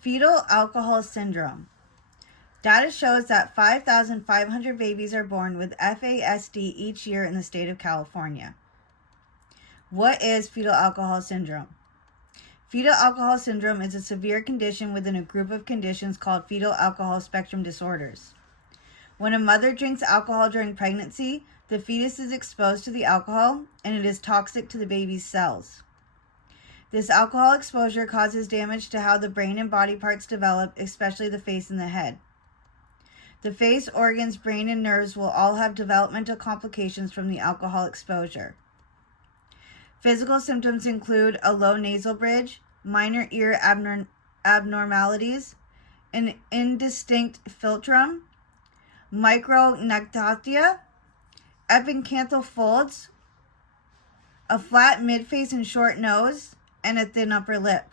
Fetal alcohol syndrome. Data shows that 5,500 babies are born with FASD each year in the state of California. What is fetal alcohol syndrome? Fetal alcohol syndrome is a severe condition within a group of conditions called fetal alcohol spectrum disorders. When a mother drinks alcohol during pregnancy, the fetus is exposed to the alcohol and it is toxic to the baby's cells. This alcohol exposure causes damage to how the brain and body parts develop, especially the face and the head. The face, organs, brain, and nerves will all have developmental complications from the alcohol exposure. Physical symptoms include a low nasal bridge, minor ear abnormalities, an indistinct philtrum, micronectatia, epicanthal folds, a flat midface and short nose, and a thin upper lip.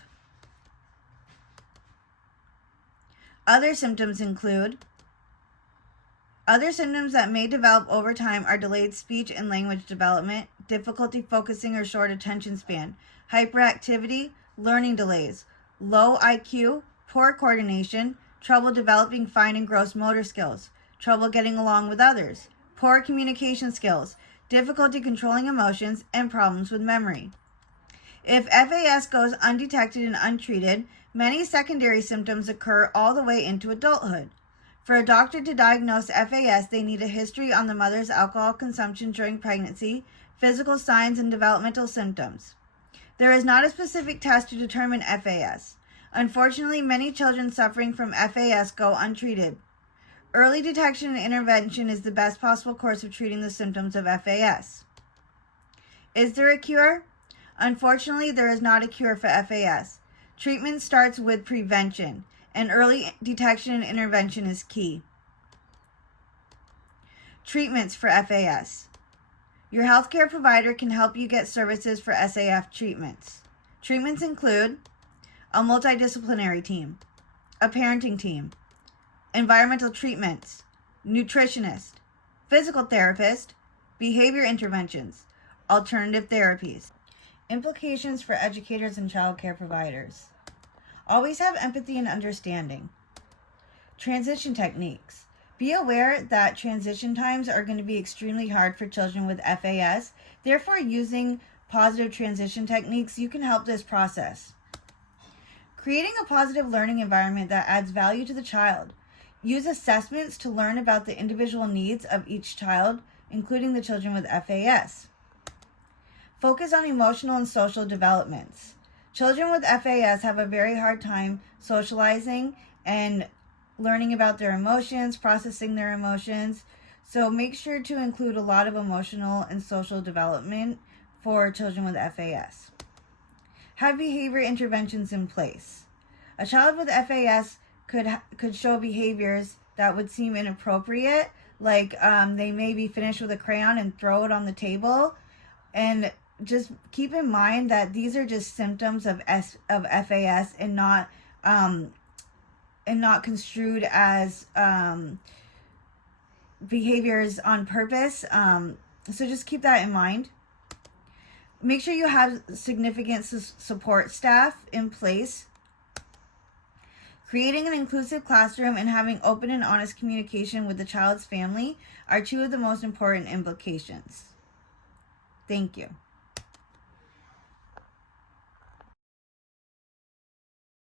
Other symptoms that may develop over time are delayed speech and language development, difficulty focusing or short attention span, hyperactivity, learning delays, low IQ, poor coordination, trouble developing fine and gross motor skills, trouble getting along with others, poor communication skills, difficulty controlling emotions, and problems with memory. If FAS goes undetected and untreated, many secondary symptoms occur all the way into adulthood. For a doctor to diagnose FAS, they need a history on the mother's alcohol consumption during pregnancy, physical signs, and developmental symptoms. There is not a specific test to determine FAS. Unfortunately, many children suffering from FAS go untreated. Early detection and intervention is the best possible course of treating the symptoms of FAS. Is there a cure? Unfortunately, there is not a cure for FAS. Treatment starts with prevention, and early detection and intervention is key. Treatments for FAS. Your healthcare provider can help you get services for SAF treatments. Treatments include a multidisciplinary team, a parenting team, environmental treatments, nutritionist, physical therapist, behavior interventions, alternative therapies. Implications for educators and child care providers. Always have empathy and understanding. Transition techniques. Be aware that transition times are going to be extremely hard for children with FAS. Therefore, using positive transition techniques, you can help this process. Creating a positive learning environment that adds value to the child. Use assessments to learn about the individual needs of each child, including the children with FAS. Focus on emotional and social developments. Children with FAS have a very hard time socializing and learning about their emotions, processing their emotions. So make sure to include a lot of emotional and social development for children with FAS. Have behavior interventions in place. A child with FAS could show behaviors that would seem inappropriate, like they may be finished with a crayon and throw it on the table. And just keep in mind that these are just symptoms of FAS and not construed as behaviors on purpose. So just keep that in mind. Make sure you have significant support staff in place. Creating an inclusive classroom and having open and honest communication with the child's family are two of the most important implications. Thank you.